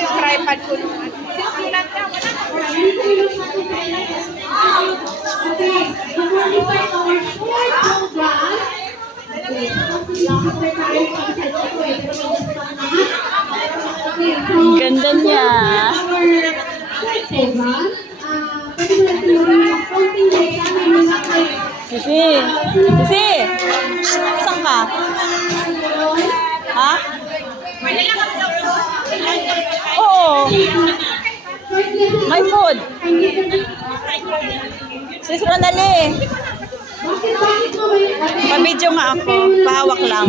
yung tripod ko nung ano. Okay, the 45 hours short program. Okay, Ang ganda niya. Sisi. Sisi. Saan ka? Ha? Oo. My food. Sis Ronali. Pa-video nga ako. Pahawak lang.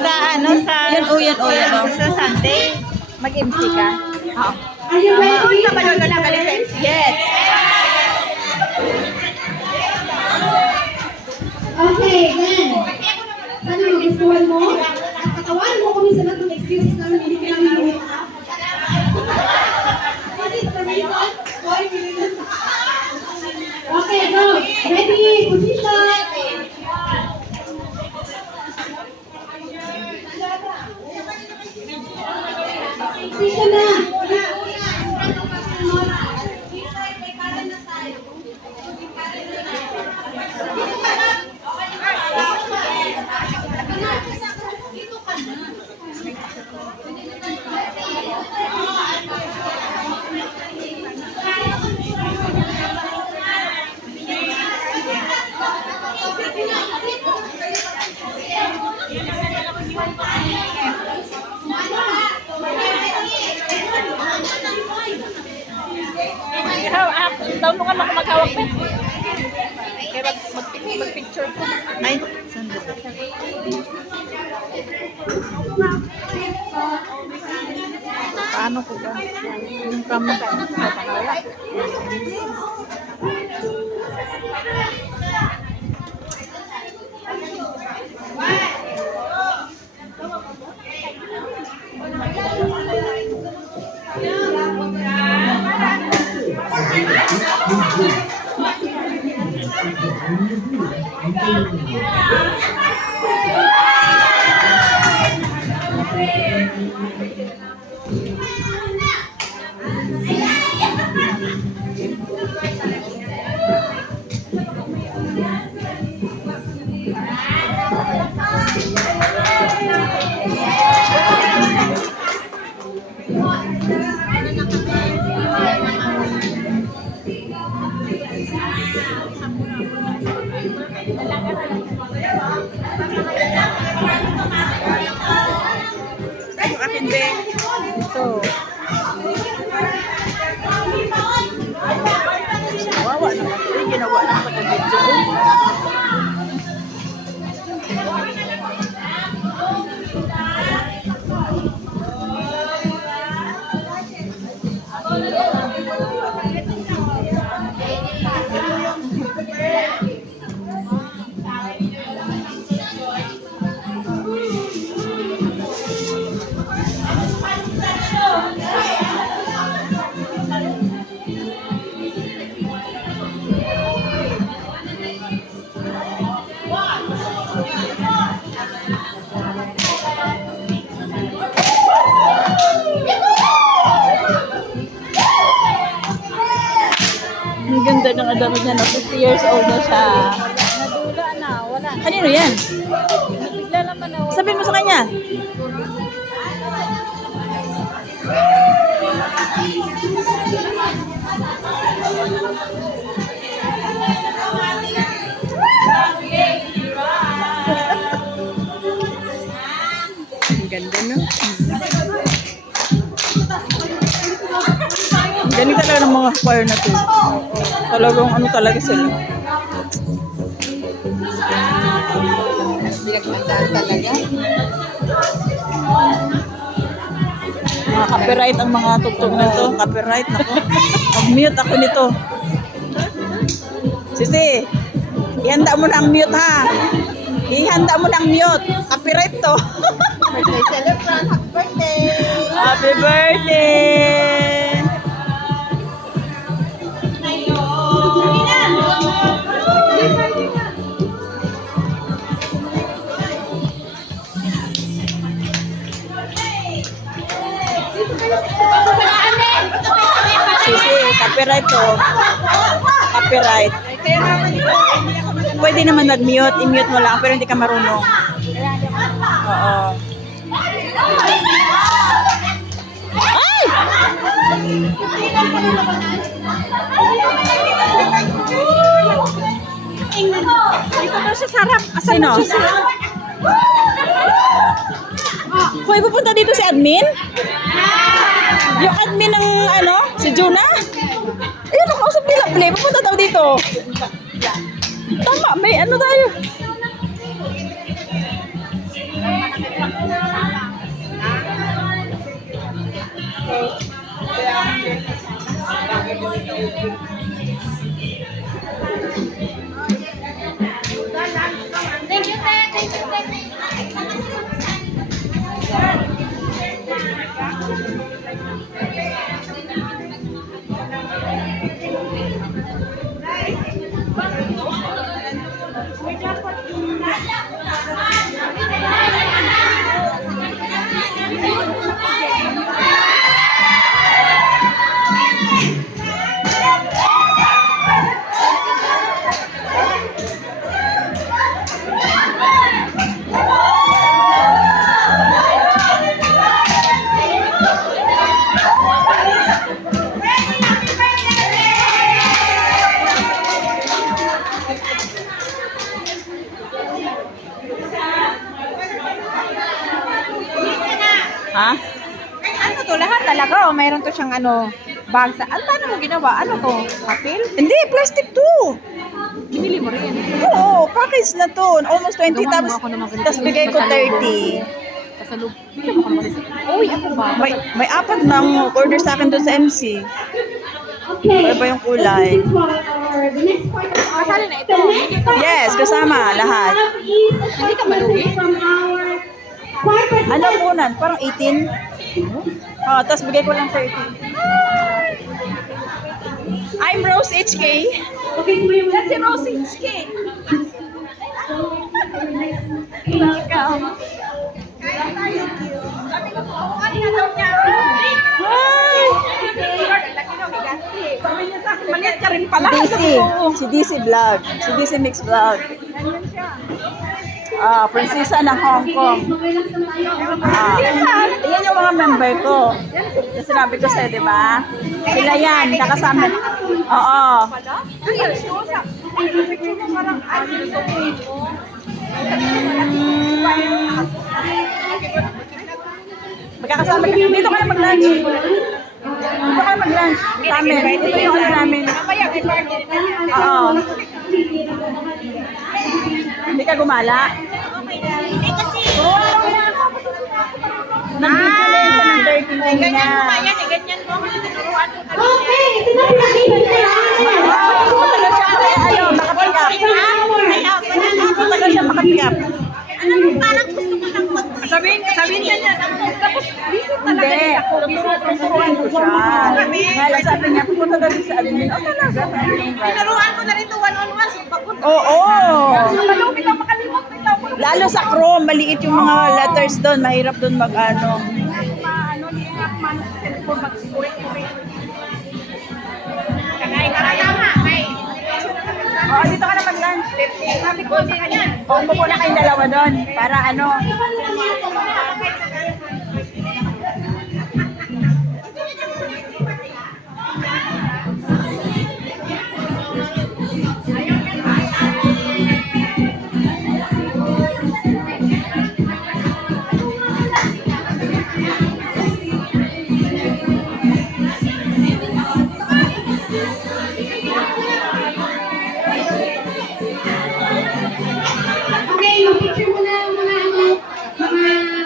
Sa ano, sa... Yan o, yan o, yan o. Sa Sunday, mag-MC ka? Oo. Sa Balolo na ka sa MC? Yes. Okay, then. Sana mag-score mo. At katawan mo kung minsan ng excuses namin hindi ka namin What is the reason? Why we didn't... Okay, go. Ready, position. Position na. Taon mo ka maghawak pa. Kaya mag-picture ko. Ay, sandali. Paano ko ba? Yung kamo ka. Pahawak. Ito. Wawa naman. Ito ginawa ng pag-video. Ang ganda ng adamo niya na 50 years old na siya. Nadula na, wala. Kanino yan? Bigla naman na wala. Sabihin mo sa kanya. Ang ganda, no? Ganito talaga ng mga choir na to. Talagang ano talaga sila. Pinagmandaan talaga. Mga copyright ang mga tugtog na to. Copyright, naku. Mag-mute ako nito. Sisi, ihanda mo na ang mute ha. Ihanda mo na ang mute. Copyright to. Birthday celebrant, happy birthday! Happy birthday! Sisi, copyright to. Copyright. Pwede naman mag-mute. I-mute mo lang, pero hindi ka marunong. Oo. Ay! Dito daw siya sarap. Sino? Hoy, pupunta dito si admin? Yung admin ng ano? Si Juna? Ayun, nakausap nila. Play, pupunta daw dito. Tama, may ano tayo. Thank you, Ted. Thank you, Ha? Ano to? Lahat talaga. O, mayroon to siyang ano, bag sa... Ano, paano mo ginawa? Ano to? Papel? Hindi, plastic to. Binili mo rin. Oo, package na to. Almost 20, Gawan mo tapos ako ng mga ganito. tapos bigay ko 30. Kasalub. Bigyan mo ka naman isa. Uy, ako ba? May apat na order sa akin doon sa MC. Okay. Ano ba yung kulay? This is for the next part of our... Kasali na ito. The next part Yes, of kasama, our lahat. program is a Hindi ka short malugi? message from our choir president. Ano po nan? Parang 18? Oh, tapos bigay ko lang 30. I'm Rose HK. Okay, so may That's si Rose HK. Welcome. Kaya tayo. Sabi ko po, ano nga daw niya? Hi! Laki na, giganti. Sabi niya sa akin, maliit ka rin pala. DC. Si DC Vlog. Si DC Mix Vlog. Ganyan siya. Prinsesa ng Hong Kong. Yan yung mga member ko. Yung sinabi ko sa'yo, di ba? Sila yan, nakasama. Oo. Ang yun, siya. Picture mo parang, ano, sa mo. Magkakasama ka. Dito ka na mag-lunch. Dito ka na mag-lunch. Sa amin. Dito yung ano namin. Mamaya, may party na yan. Oo. Hindi ka gumala? Nag-video na yun ng 13 kanina. Ganyan mo ba yan? Ganyan mo. Tinuruan ko ka. Okay, ito na pinakita ko Matagal siya makapick up. Matagal siya makapick up. Ano mo, parang gusto ko ng sabihin niya niya. Tapos, busy talaga Hindi. din ako. Tuturuan ko siya. Kaya lang sabi niya, pupunta daw din sa admin. O talaga. Tinuruan ko na rin ito one-on-one. So, pagod. Oo. Malumi ka makalimot. Ito ko. Lalo sa Chrome, maliit yung mga letters doon. Mahirap doon mag-ano. Ano, hindi nga ako mano sa cellphone. Mag-correct. Kagay ka kaya nga. May. Oo, dito ka na mag-lunch. Sabi ko sa kanya. Upo muna kayong dalawa doon. Para ano. Okay, mag-picture muna mga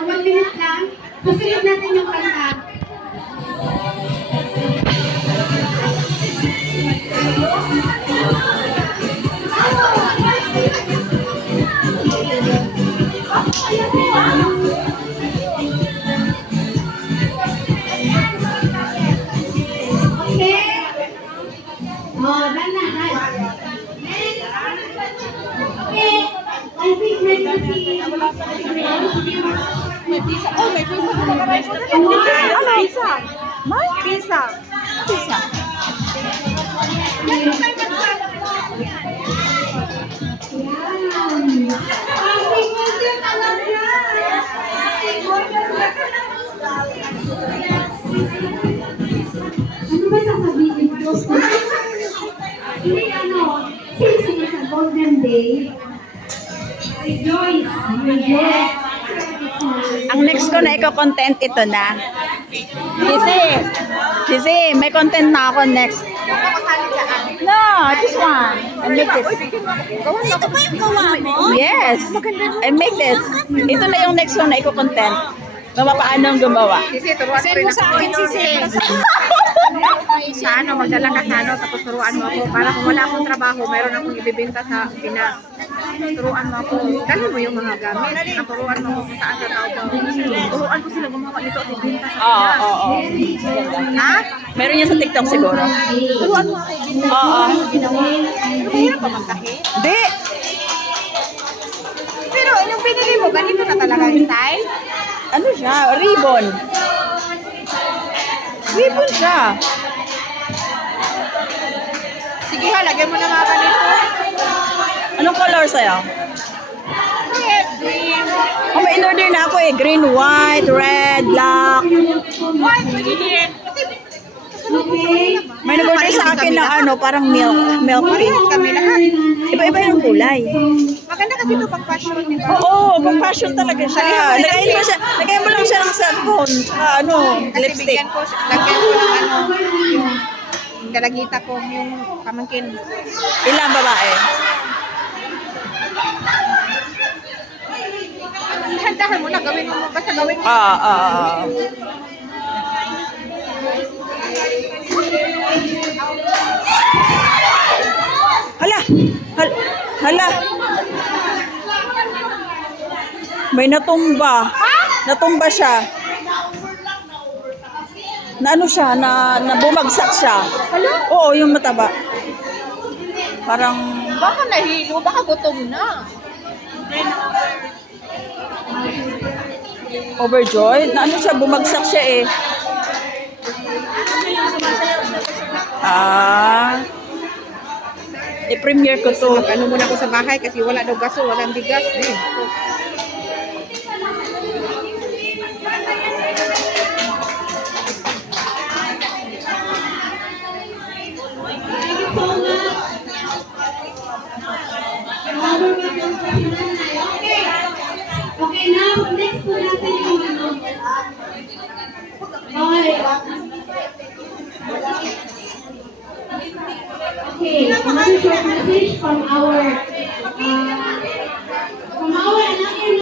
1 minute lang. Susunod natin yung kanta. Okay? Oh, done na, done. Okay, I think we're going to see... Oh, may visa ko na. Ano? Pizza. May? Pizza. Pizza. Yan. Aking order talaga. Aking order. Ano ba sasabihin ko? Hindi since it is a golden day, rejoice, rejoice. Ang next ko na content ito na. Kasi, may content na ako next. No, this one. I make this. Ito ba yung gawa mo? Yes, I make this. Ito na yung next one na content. Paano ang gumawa. Sisi, turuan ko rin sa akin, Sisi. Sa ano, magdala ka sa ano, tapos turuan mo ako. Para kung wala akong trabaho, mayroon akong ibibenta sa Pinas. Turuan mo ako. Dali mo yung mga gamit. Turuan mo ako kung saan sa tao. Turuan ko sila gumawa nito at ibenta sa Oo, Pinas. oo. Ha? Meron yan sa TikTok siguro. Turuan mo ako ibenta. Oo. Pero mahirap pa magtahi. Di. Pero yung pinili mo, ganito na talaga ang style? Ano siya? Ribbon. Ribbon siya. Sige ha, lagyan mo na mga ganito. Anong color sa'yo? Red, green. Oh, may in-order na ako eh. Green, white, red, black. White, green. Okay. May nag-order sa akin na ano, parang milk pink. Parehas kami lahat. Iba-iba yung kulay. Maganda kasi ito pag fashion, di ba? Oo, pang fashion talaga siya. Lagay mo lang siya ng cellphone, tsaka ano, Kasi lipstick. bigyan ko ng ano, yung dalagita ko, yung pamangkin. Ilang babae? Handahan mo na, gawin mo, basta gawin mo. Ah. Hala. May natumba. Natumba siya. Na ano siya, na bumagsak siya. Oo, yung mataba. Parang Baka nahilo, baka gutom na. overjoyed. Na ano siya, bumagsak siya eh. I-premiere ko to. Ano muna ako sa bahay kasi wala daw gaso, walang bigas. Okay, now, next po natin yung ano. Okay, another short message from our